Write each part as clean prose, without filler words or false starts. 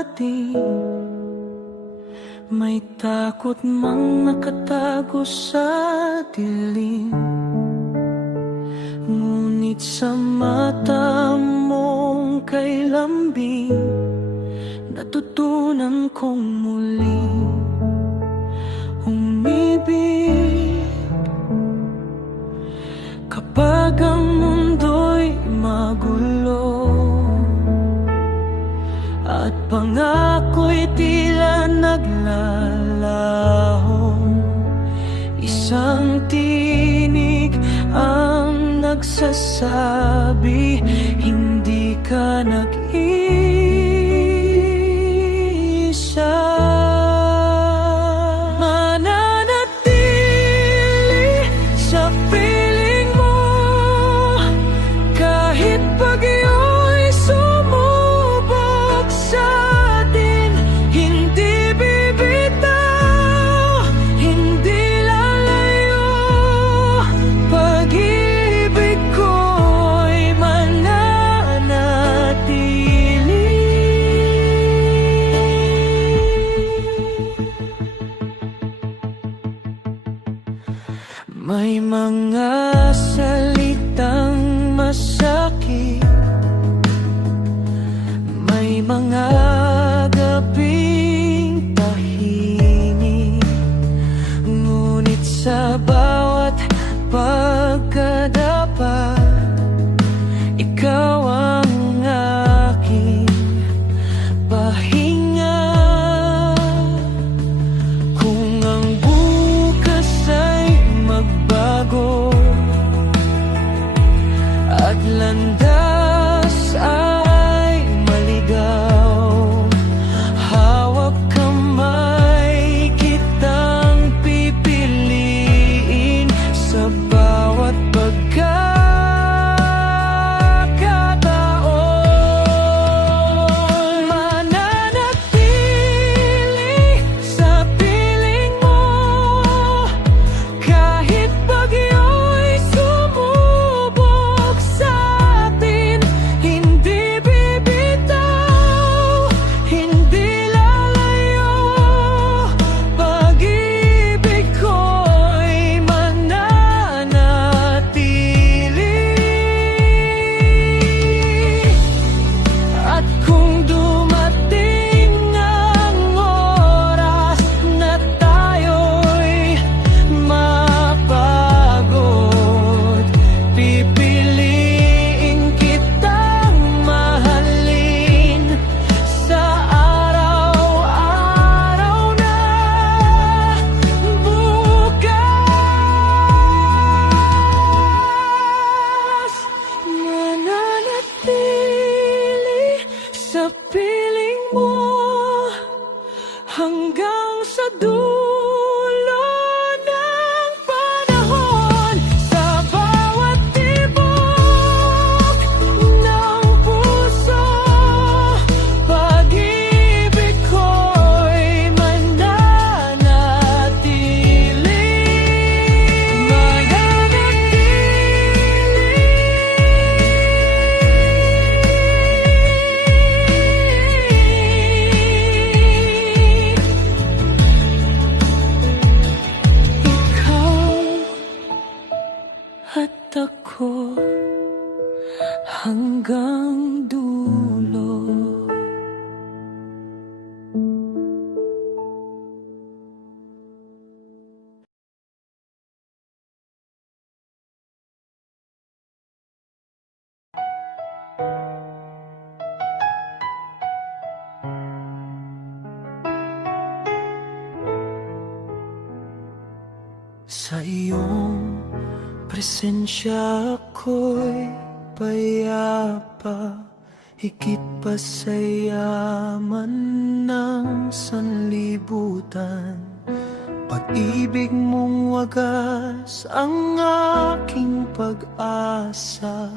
natin. May takot mang nakatago sa dilim, ngunit sa mata mong kay lambing, natutunan kong muling umibig. Kapag ang mundo'y magulo at pangako'y tila naglalaho, isang tinig ang nagsasabi, hindi ka nag-iisa. Mananatili sa piling mo kahit bagyo'y sumubok sa atin. Hindi bibitaw, hindi lalayo, pag-ibig ko'y mananatili. May mga salitang masakit, may mga gabing tahimik, ngunit sa bawat pagkadapa, ikaw ang aking pahinga. Kung ang bukas ay magbago at landas ay maligaw, hawak kamay kitang pipiliin sa bawat pagkakataon. Mananatili sa piling mo kahit bagyo'y sumubok sa atin. Hindi bibitaw, hindi lalayo, pag-ibig ko'y mananatili. At kung dumating ang oras na tayo'y mapagod, pipiliin kitang mahalin sa araw-araw na bukas. Mananatili sa piling mo hanggang sa dulo ng panahon. Sa bawat tibok ng puso, pag-ibig ko'y mananatili. Ikaw at ako hanggang dulo. Sa iyong presensya ako'y payapa, higit pa sa yaman ng sanlibutan. Pag-ibig mong wagas ang aking pag-asa,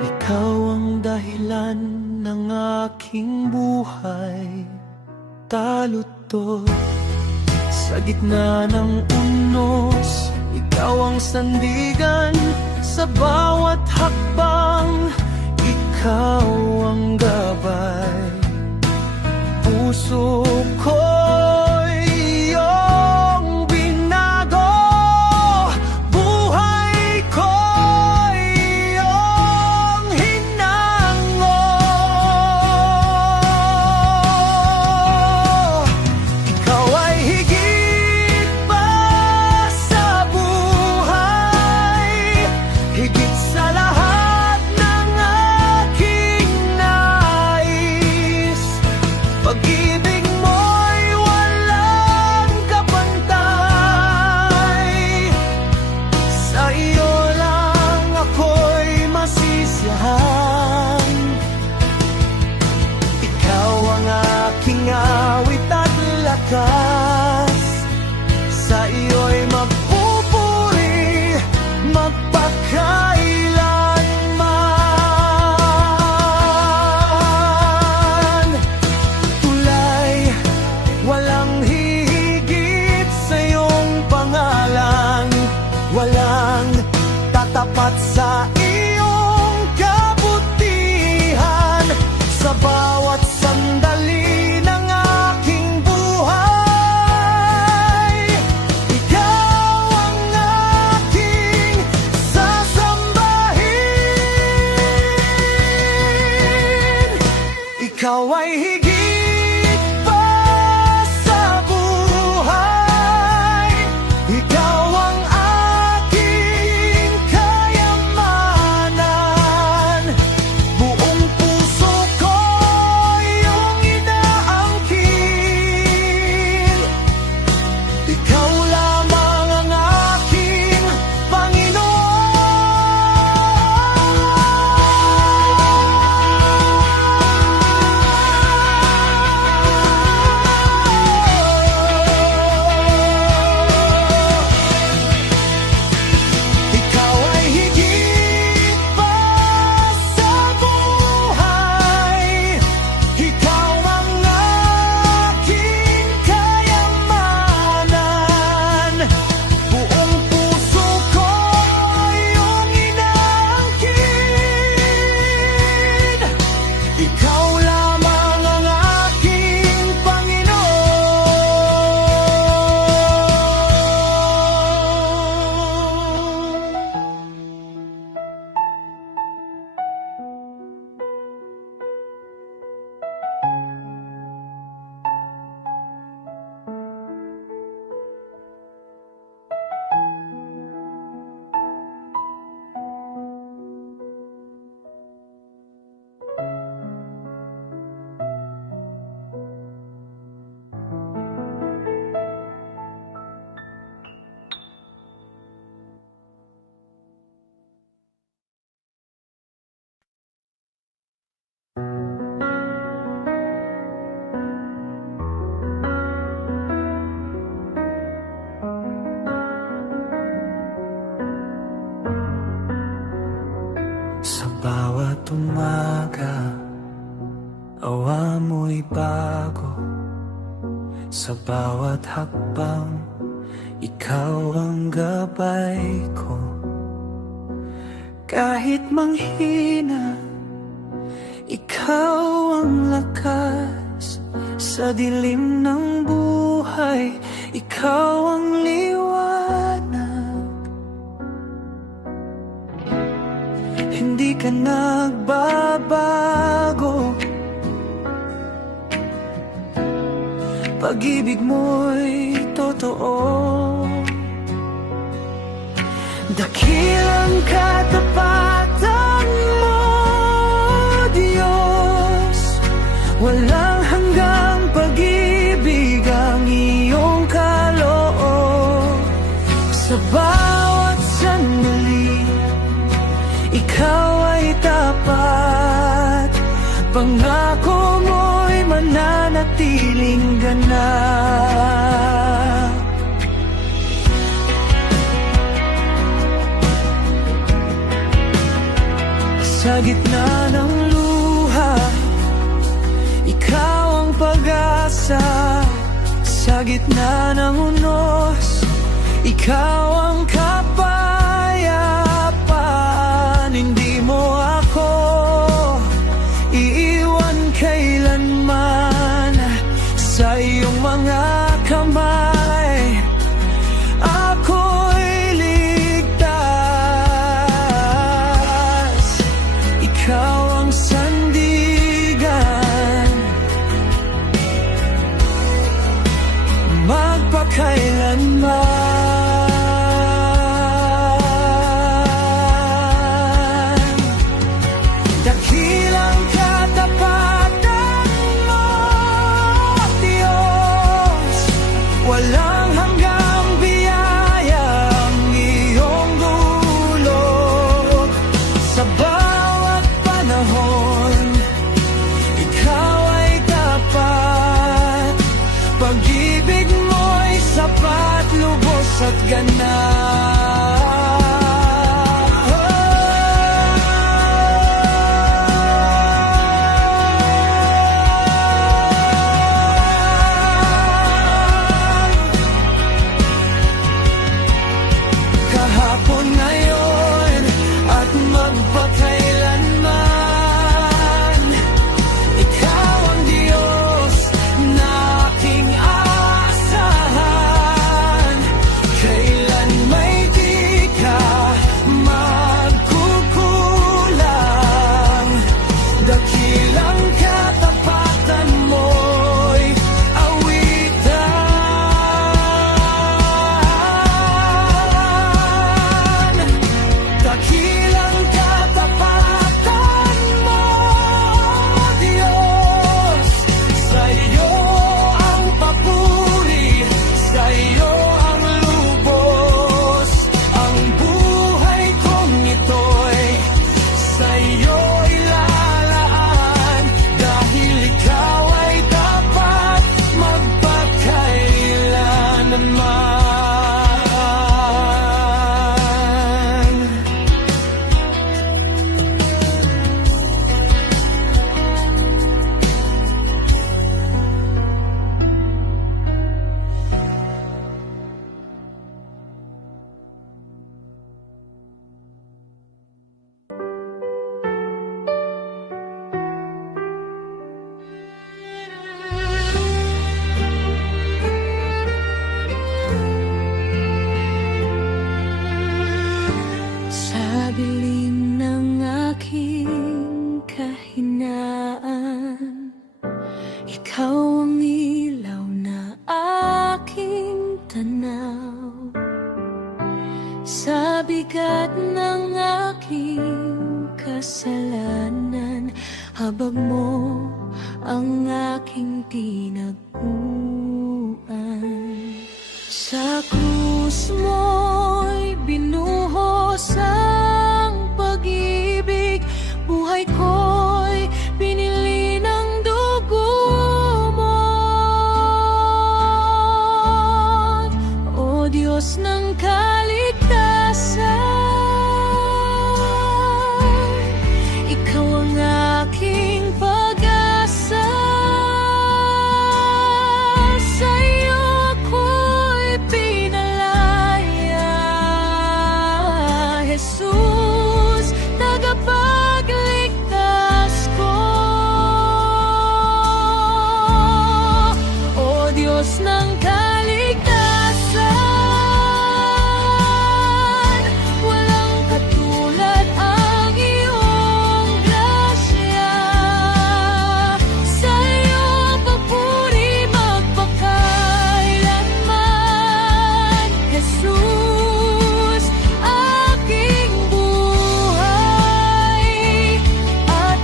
ikaw ang dahilan ng aking buhay. Talutod sa gitna ng unos, ikaw ang sandigan sa bawat hakbang, ikaw ang gabay. Pag-ibig mo'y walang kapantay. Sa iyo lang ako'y masisiyahan. Ikaw ang aking awit at lakas. Sa iyo'y magpupuri magpakailanman. Tulay, walang hihigit sa iyong pangalan. Walang tatapat sa iyong kabutihan. Sa bawat sandali ng aking buhay, ikaw ang aking sasambahin. Ikaw ay higit pa sa buhay. Ikaw ang aking kayamanan. Buong puso ko iyong inaangkin. Ikaw lamang ang aking Panginoon. Ikaw ay higit pa sa buhay. Ikaw ang aking kayamanan. Buong puso ko iyong inaangkin. Ikaw lamang ang aking Panginoon. Sa bawat umaga, awa mo'y bago. Sa bawat hakbang, ikaw ang gabay ko. Kahit manghina, ikaw ang lakas. Sa dilim ng buhay, ikaw ang liwanag. Hindi ka nagbabago. Pag-ibig mo'y totoo. Dakilang katapatan mo, Diyos. Walang hanggang pag-ibig ang iyong kaloob. Sa bawat sandali, ikaw ay tapat. Pangako mo'y mananatiling ganap. Sa gitna ng luha, ikaw ang pag-asa. Sa gitna ng unos, ikaw ang kapayapaan. Hindi mo ako iiwan kailanman. Sa iyong mga kamay, ako'y ligtas. Ikaw ang sandigan, magpakailanman. at ganap. Kahapon, ngayon, at magpakailanman, ikaw ang Diyos na aking asahan. Kailan may di ka magkukulang, dakilang katapatan mo'y awitan. Dakilang katapatan mo, Diyos. Sa iyo ang papuri, sa iyo ang lubos. Ang buhay kong ito'y sa iyo ilalaan, dahil ikaw ay dapat magpakailanman. Sa dilim ng aking kahinaan, ikaw ang ilaw na aking tanaw. Sa bigat ng aking kasalanan, habag mo ang aking tinagpuan. Sa krus mo'y binuhos ang pag-ibig, buhay ko'y pinili ng dugo mo. O Diyos ng kaligtasan, ikaw ang aking pag-asa. Sa iyo ako'y pinalaya, Jesus, tagapagligtas ko. O Diyos ng kaligtasan, walang katulad ang iyong grasya. Sa iyo ang papuri magpakailanman, Jesus, aking buhay at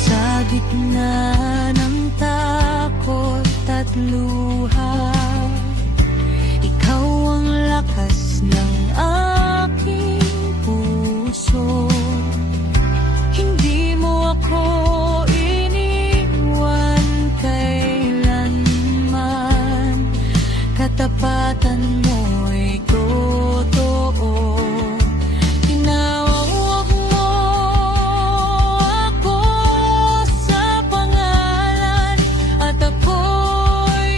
sa gitna ng takot at luha, ikaw ang lakas ng aking puso. Hindi mo ako iniwan kailanman, katapatan mo'y totoo. Tinawag mo ako sa pangalan, at ako'y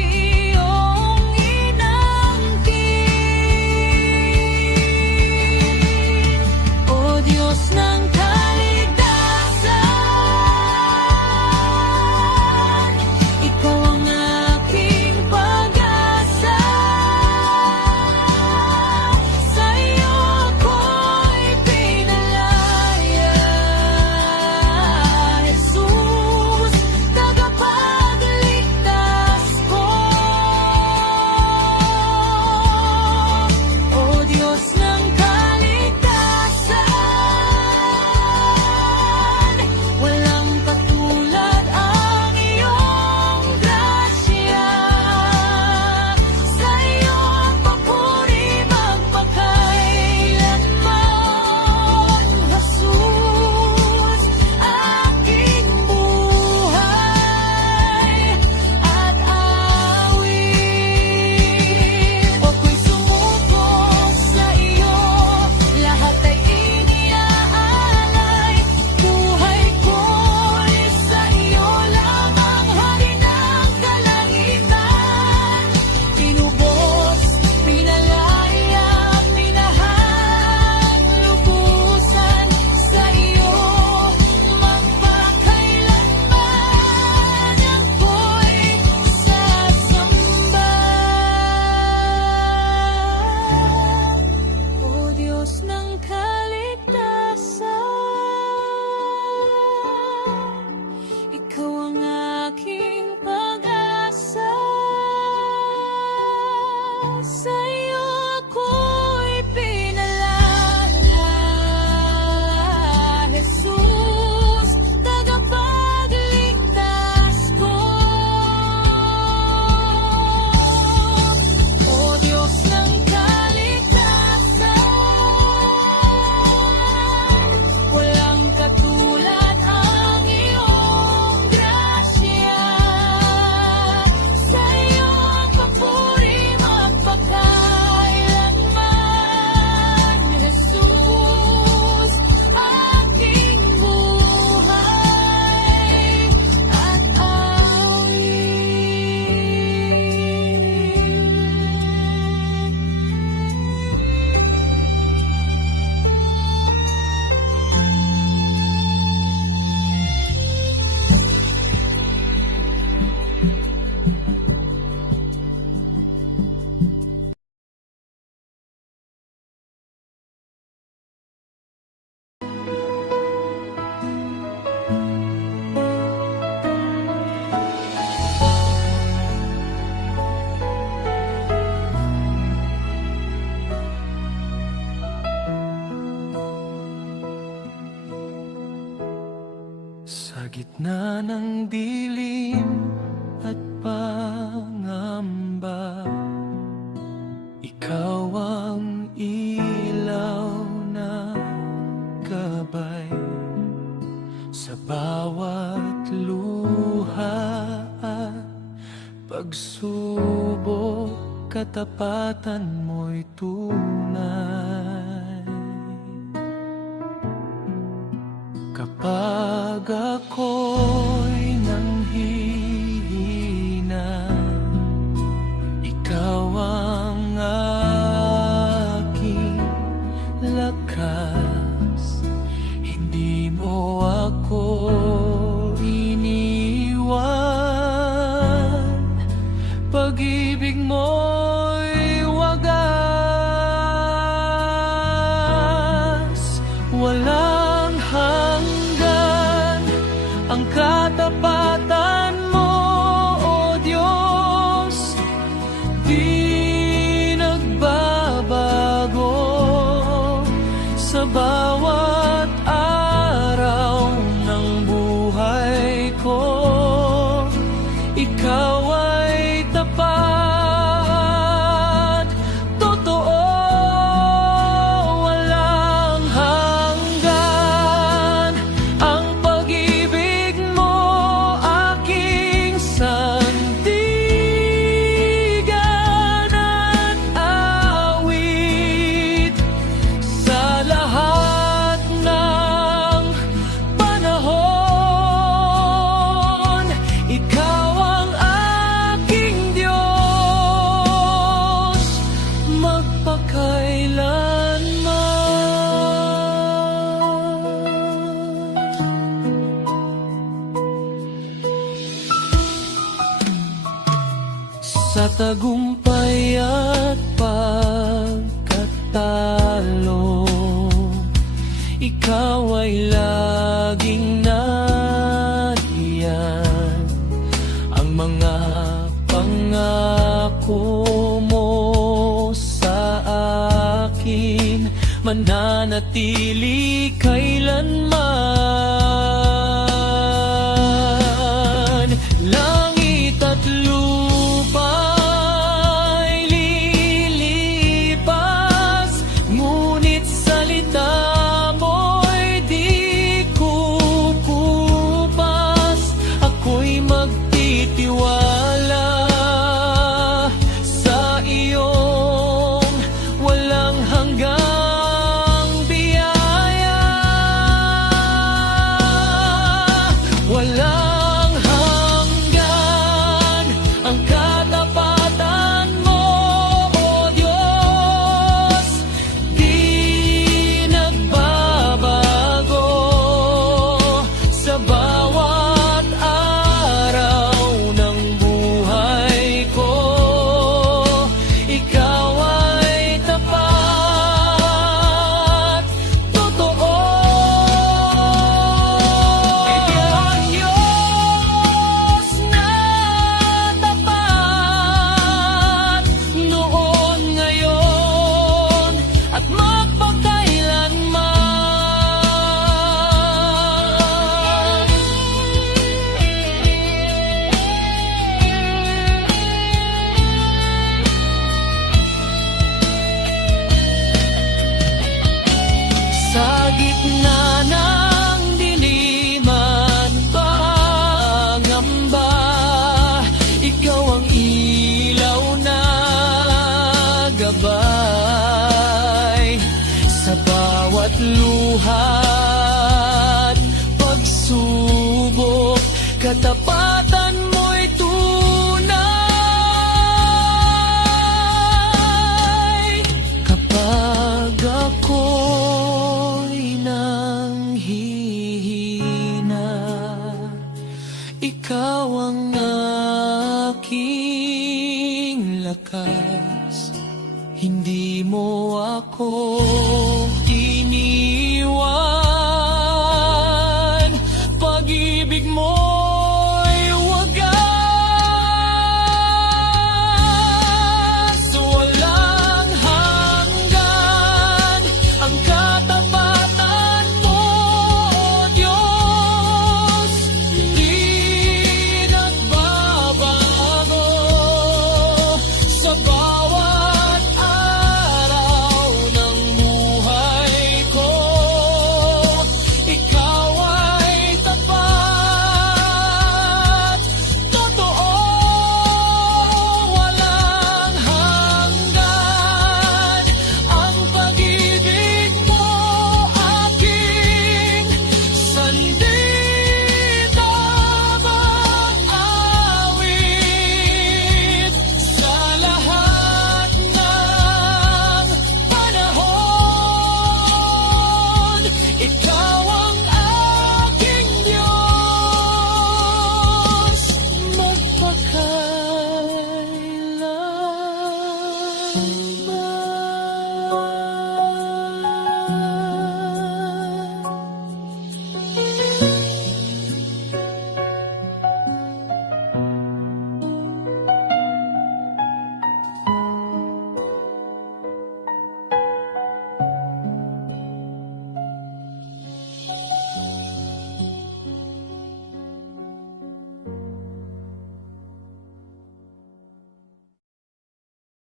gitna ng dilim at pangamba, ikaw ang ilaw na gabay sa bawat luha at pagsubok. Katapatan mo'y tunay. Kapag ako'y nanghihina, ikaw ang aking lakas. Hindi mo ako iniwan, pag-ibig mo'y wagas. Walang hanggan ang katapatan mo, O Diyos. Di nagbabago sa bawat araw ng buhay ko. Ikaw ay tapat, totoo, walang hanggan ang pag-ibig mo, aking sandigan at awit. Sa lahat ng panahon, ikaw ang aking Diyos, magpakailanman. Sa tagumpay at pagkatalo, ikaw ay laging nariyan. Ang mga pangako mo sa akin mananatili kailanman. Langit at lupa'y lilipas, ngunit salita mo'y di kukupas. Ako'y magtitiwala sa iyong walang hanggang biyaya. Walang hanggan ang katapatan mo, O Diyos. Di nagbabago sa bawat araw ng buhay ko. Ikaw ay tapat, totoo. Ikaw ang Diyos na tapat, noon, ngayon, at magpakailanman. Sa gitna ng diliman, pangamba, ikaw ang ilaw na gabay sa bawat luha at pagsubok. Katapatan mo'y tunay. Kapag ako'y nanghihina, ikaw ang aking lakas. Hindi mo ako